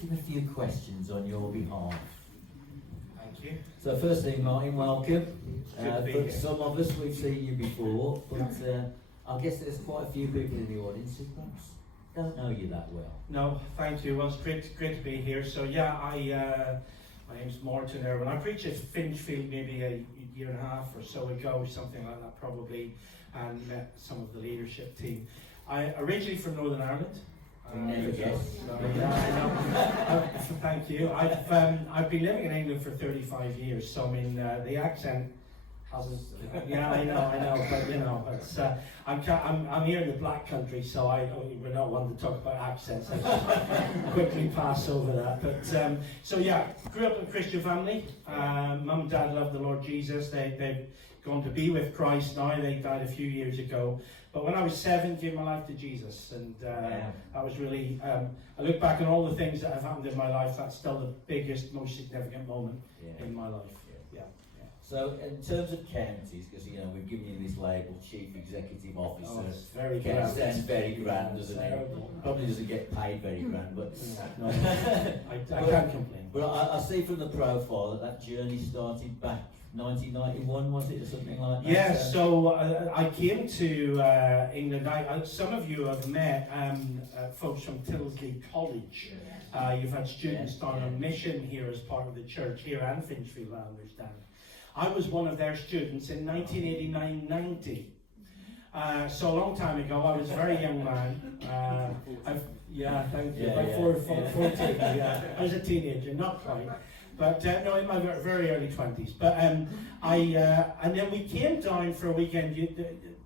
asking a few questions on your behalf. Thank you. So firstly, Martin, welcome. Good to be For here. some of us, we've seen you before, but I guess there's quite a few people in the audience who perhaps don't know you that well. No, thank you. Well, it's great to be here. So yeah, my name's Martin Erwin. I preached at Finchfield maybe a year and a half or so ago, something like that probably, and met some of the leadership team. I originally from Northern Ireland. Never guessed. Yeah, I know. Thank you. I've been living in England for 35 years, so I mean the accent hasn't. Yeah, I know, but you know, it's I'm here in the Black Country, so we're not one to talk about accents. I just quickly pass over that. But so yeah, grew up in a Christian family. Mum and Dad loved the Lord Jesus. They've gone to be with Christ now. They died a few years ago. But when I was 7, gave my life to Jesus, and that was really, I look back on all the things that have happened in my life, that's still the biggest, most significant moment in my life. Yeah. So in terms of counties, because you know we've given you this label, Chief Executive Officer. Oh, it's very Sounds grand. very grand, doesn't it? Probably doesn't get paid very grand, but No, I can't complain. But I see from the profile that journey started back 1991, was it, or something like that? Yeah, so I came to England. Some of you have met folks from Tilsley College. You've had students down on mission here as part of the church, here and Finchfield, I understand. I was one of their students in 1989-90. So a long time ago, I was a very young man. Thank you. About 14, yeah. I was a teenager, not quite. But no, in my very early 20s. But and then we came down for a weekend,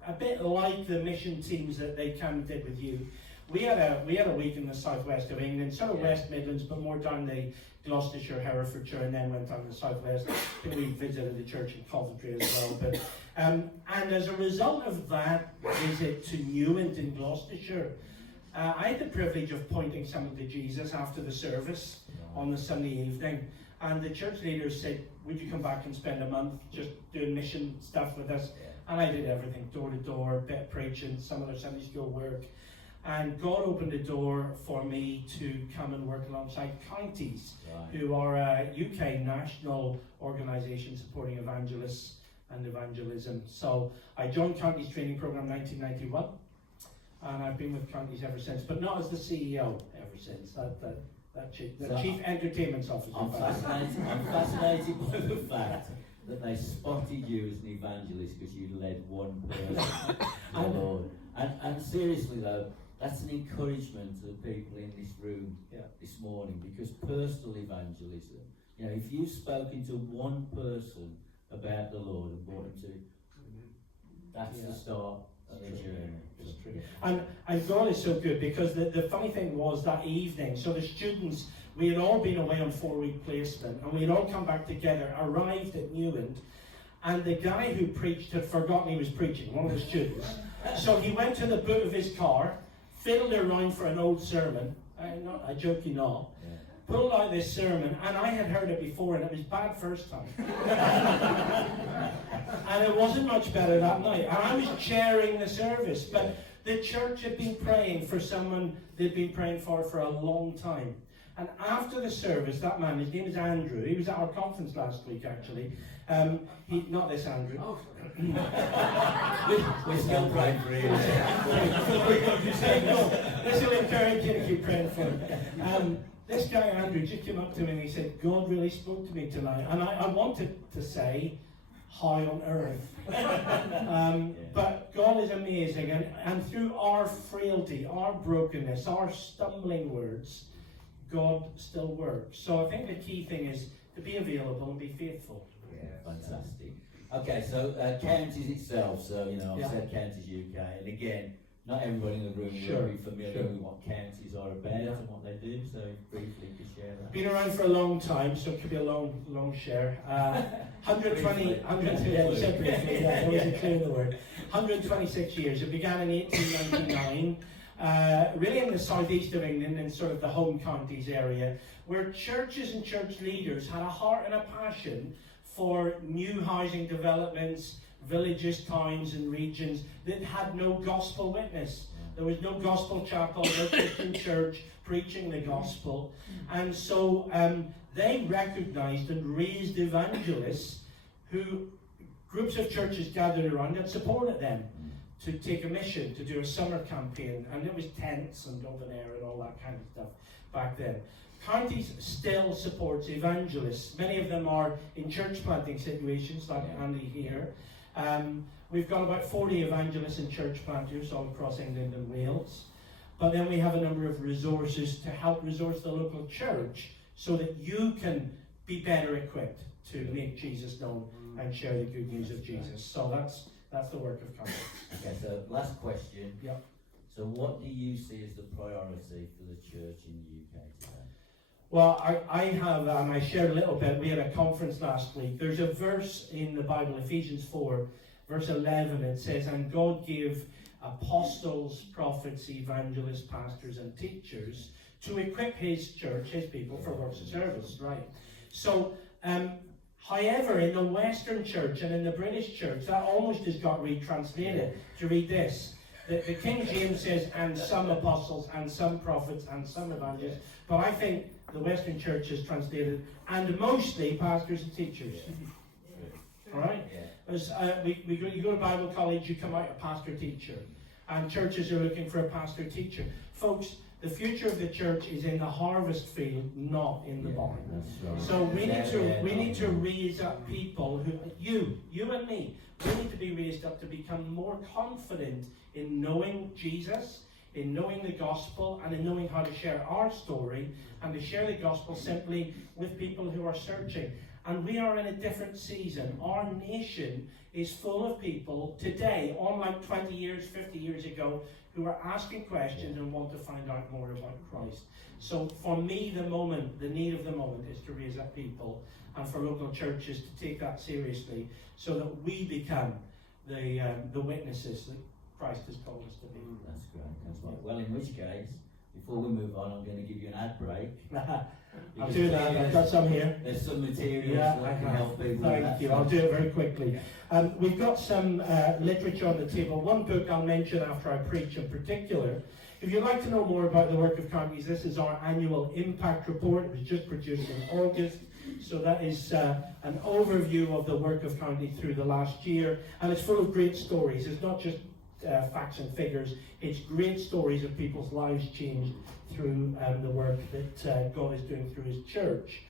a bit like the mission teams that they kind of did with you. We had a week in the southwest of England, sort of West Midlands, but more down the Gloucestershire, Herefordshire, and then went down to the southwest. I think we visited the church in Coventry as well. But and as a result of that visit to Newent in Gloucestershire, I had the privilege of pointing someone to Jesus after the service on the Sunday evening. And the church leaders said, would you come back and spend a month just doing mission stuff with us? And I did everything, door to door, bit of preaching, some of their Sunday school work. And God opened the door for me to come and work alongside counties, who are a UK national organisation supporting evangelists and evangelism. So I joined Counties Training Programme 1991, and I've been with counties ever since, but not as the CEO ever since. The Chief Entertainment Officer. I'm fascinated by the fact that they spotted you as an evangelist because you led one person to the Lord. And seriously though, that's an encouragement to the people in this room this morning, because personal evangelism, you know, if you've spoken to one person about the Lord and brought him to, that's the start of the journey. It's true. And God is so good, because the funny thing was that evening, so the students, we had all been away on 4-week placement, and we had all come back together, arrived at Newent, and the guy who preached had forgotten he was preaching, one of the students. So he went to the boot of his car, fiddled around for an old sermon, I joke you not, pulled out this sermon, and I had heard it before, and it was bad first time. And it wasn't much better that night. And I was chairing the service, but the church had been praying for someone they'd been praying for a long time. And after the service, that man, his name is Andrew, he was at our conference last week actually. Not this Andrew. Oh. We're still praying for you. This will encourage you to keep praying for him. This guy Andrew just came up to me and he said, God really spoke to me tonight. And I wanted to say, how on earth? But God is amazing, and through our frailty, our brokenness, our stumbling words, God still works. So I think the key thing is to be available and be faithful. Yeah, fantastic. Okay, so counties itself, so you know, I've said counties UK, and again, not everybody in the room will be familiar with what counties are about and what they do, so briefly to share that. Been around for a long time, so it could be a long share. 126 years. It began in 1899, really in the southeast of England, in sort of the home counties area, where churches and church leaders had a heart and a passion for new housing developments, villages, towns and regions that had no gospel witness. There was no gospel chapel, no Christian church preaching the gospel. And so they recognized and raised evangelists who groups of churches gathered around and supported them to take a mission, to do a summer campaign. And there was tents and open air and all that kind of stuff back then. Counties still supports evangelists. Many of them are in church planting situations, like Andy here. We've got about 40 evangelists and church planters all across England and Wales. But then we have a number of resources to help resource the local church so that you can be better equipped to make Jesus known and share the good news of Jesus. So that's the work of Counties. Okay, so last question. Yep. So what do you see as the priority for the church in the UK today? Well, I have, I shared a little bit. We had a conference last week. There's a verse in the Bible, Ephesians 4, verse 11. It says, "And God gave apostles, prophets, evangelists, pastors, and teachers to equip his church, his people, for works of service." Right. So, however, in the Western church and in the British church, that almost has got retranslated to read this. The King James says, "and some apostles, and some prophets, and some evangelists." But I think the Western church is translated, "and mostly pastors and teachers." All right? As, you go to Bible college, you come out a pastor-teacher. And churches are looking for a pastor-teacher. Folks, the future of the church is in the harvest field, not in the barn. Right. So we need to raise up people who, you and me, we need to be raised up to become more confident in knowing Jesus, in knowing the gospel, and in knowing how to share our story, and to share the gospel simply with people who are searching. And we are in a different season. Our nation is full of people today, unlike 20 years, 50 years ago, who are asking questions and want to find out more about Christ. So for me, the need of the moment is to raise up people, and for local churches to take that seriously, so that we become the witnesses that Christ has called us to be. That's great. That's right. Well, in which case, before we move on, I'm going to give you an ad break. I'll do that. I've got some here. There's some materials that can help people. Thank you. I'll do it very quickly. We've got some literature on the table. One book I'll mention after I preach in particular. If you'd like to know more about the work of Counties, this is our annual impact report. It was just produced in August. So that is an overview of the work of County through the last year. And it's full of great stories. It's not just facts and figures. It's great stories of people's lives changed through the work that God is doing through his church.